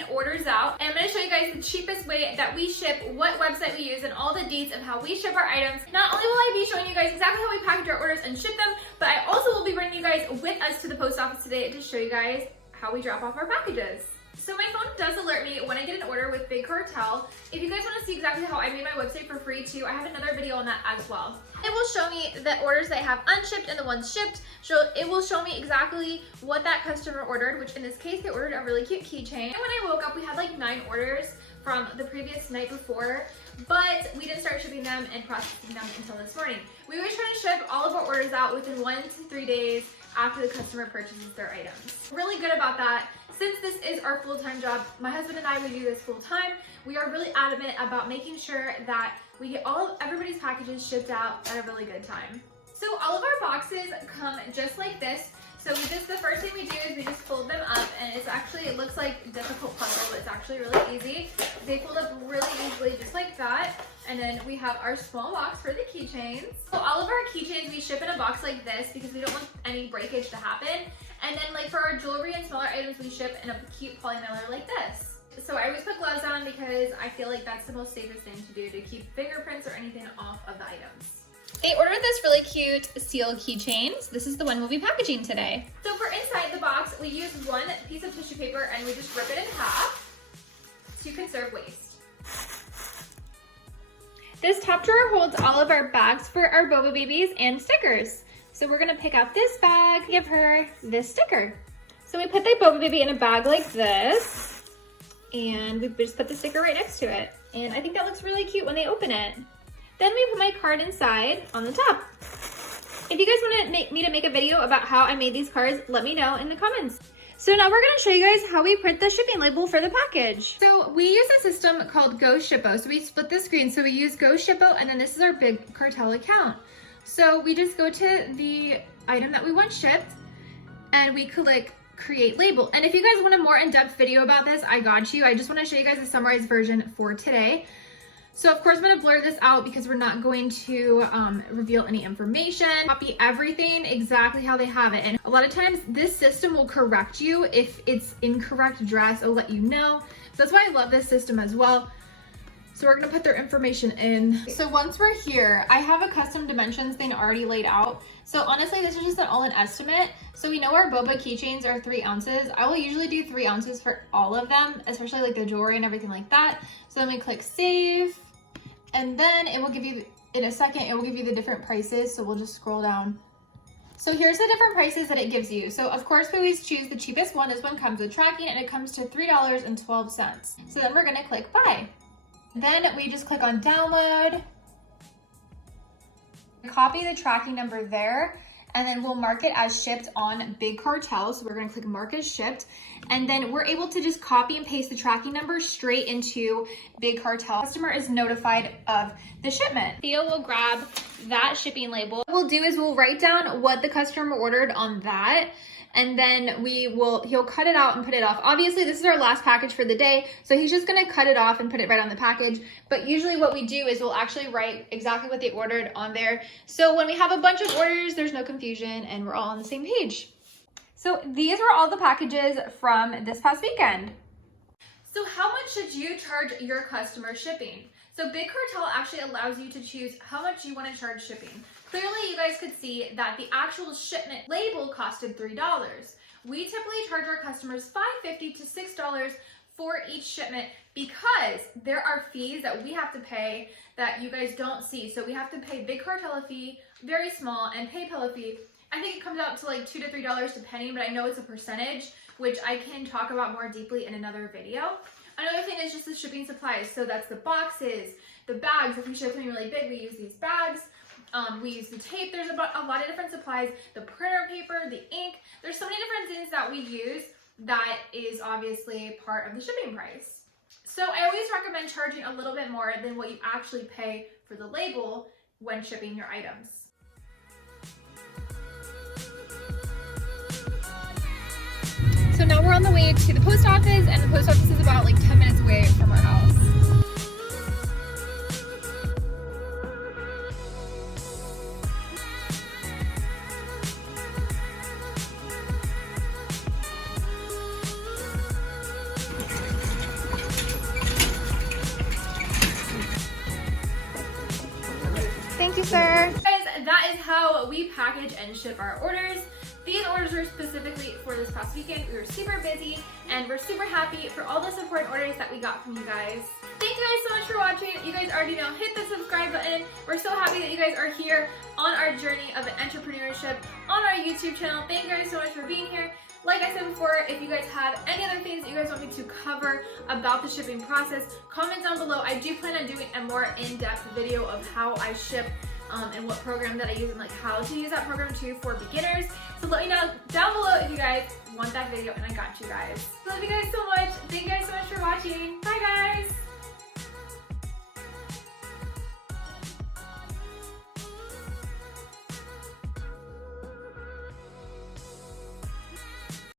shipping orders out. And I'm going to show you guys the cheapest way that we ship, what website we use, and all the deets of how we ship our items. Not only will I be showing you guys exactly how we package our orders and ship them, but I also will be bringing you guys with us to the post office today to show you guys how we drop off our packages. So my phone does alert me when I get an order with BigCartel. If you guys want to see exactly how I made my website for free too, I have another video on that as well. It will show me the orders that I have unshipped and the ones shipped. So it will show me exactly what that customer ordered, which in this case, they ordered a really cute keychain. And when I woke up, we had like 9 orders from the previous night before, but we didn't start shipping them and processing them until this morning. We always try to ship all of our orders out within 1 to 3 days after the customer purchases their items. Really good about that. Since this is our full-time job, my husband and I, we do this full-time. We are really adamant about making sure that we get everybody's packages shipped out at a really good time. So all of our boxes come just like this. So the first thing we do is we just fold them up, and it looks like a difficult puzzle, but it's actually really easy. They fold up really easily just like that. And then we have our small box for the keychains. So all of our keychains we ship in a box like this because we don't want any breakage to happen. And then like for our jewelry and smaller items, we ship in a cute poly mailer like this. So I always put gloves on because I feel like that's the most safest thing to do to keep fingerprints or anything off of the items. They ordered this really cute seal keychain. This is the one we'll be packaging today. So for inside the box, we use one piece of tissue paper and we just rip it in half to conserve waste. This top drawer holds all of our bags for our Boba babies and stickers. So we're gonna pick out this bag, give her this sticker. So we put the Boba baby in a bag like this, and we just put the sticker right next to it. And I think that looks really cute when they open it. Then we put my card inside on the top. If you guys want me to make a video about how I made these cards, let me know in the comments. So now we're gonna show you guys how we print the shipping label for the package. So we use a system called Go Shippo. So we split the screen. So we use Go Shippo, and then this is our BigCartel account. So we just go to the item that we want shipped, and we click Create Label. And if you guys want a more in-depth video about this, I got you. I just wanna show you guys the summarized version for today. So of course I'm gonna blur this out because we're not going to reveal any information, copy everything exactly how they have it. And a lot of times this system will correct you if it's incorrect address, it'll let you know. So that's why I love this system as well. So we're gonna put their information in. So once we're here, I have a custom dimensions thing already laid out. So honestly, this is just an all-in estimate. So we know our boba keychains are 3 ounces. I will usually do 3 ounces for all of them, especially like the jewelry and everything like that. So then we click save, and then it will give you, in a second, it will give you the different prices. So we'll just scroll down. So here's the different prices that it gives you. So of course we always choose the cheapest one. This one comes with tracking, and it comes to $3.12. So then we're gonna click buy. Then we just click on download, copy the tracking number there, and then we'll mark it as shipped on BigCartel. So we're gonna click mark as shipped, and then we're able to just copy and paste the tracking number straight into BigCartel. Customer is notified of the shipment. Theo will grab that shipping label. What we'll do is we'll write down what the customer ordered on that, and then he'll cut it out and put it off. Obviously, this is our last package for the day, so he's just gonna cut it off and put it right on the package. But usually what we do is we'll actually write exactly what they ordered on there. So when we have a bunch of orders, there's no confusion and we're all on the same page. So these were all the packages from this past weekend. So how much should you charge your customer shipping? So BigCartel actually allows you to choose how much you want to charge shipping. Clearly, you guys could see that the actual shipment label costed $3. We typically charge our customers $5.50 to $6 for each shipment because there are fees that we have to pay that you guys don't see. So we have to pay BigCartel a fee, very small, and PayPal a fee. I think it comes out to like $2 to $3 depending, but I know it's a percentage, which I can talk about more deeply in another video. Another thing is just the shipping supplies. So that's the boxes, the bags. If we ship something really big, we use these bags. We use the tape. There's a lot of different supplies. The printer paper, the ink. There's so many different things that we use that is obviously part of the shipping price. So I always recommend charging a little bit more than what you actually pay for the label when shipping your items. So now we're on the way to the post office, and the post office is about like 10 minutes away from our house. you, sir. Guys, that is how we package and ship our orders. These orders were specifically for this past weekend. We were super busy and we're super happy for all the support orders that we got from you guys. Thank you guys so much for watching. You guys already know, hit the subscribe button. We're so happy that you guys are here on our journey of entrepreneurship on our YouTube channel. Thank you guys so much for being here. Like I said before, if you guys have any other things that you guys want me to cover about the shipping process, comment down below. I do plan on doing a more in-depth video of how I ship and what program that I use and like how to use that program too for beginners. So let me know down below if you guys want that video and I got you guys. Love you guys so much. Thank you guys so much for watching. Bye guys.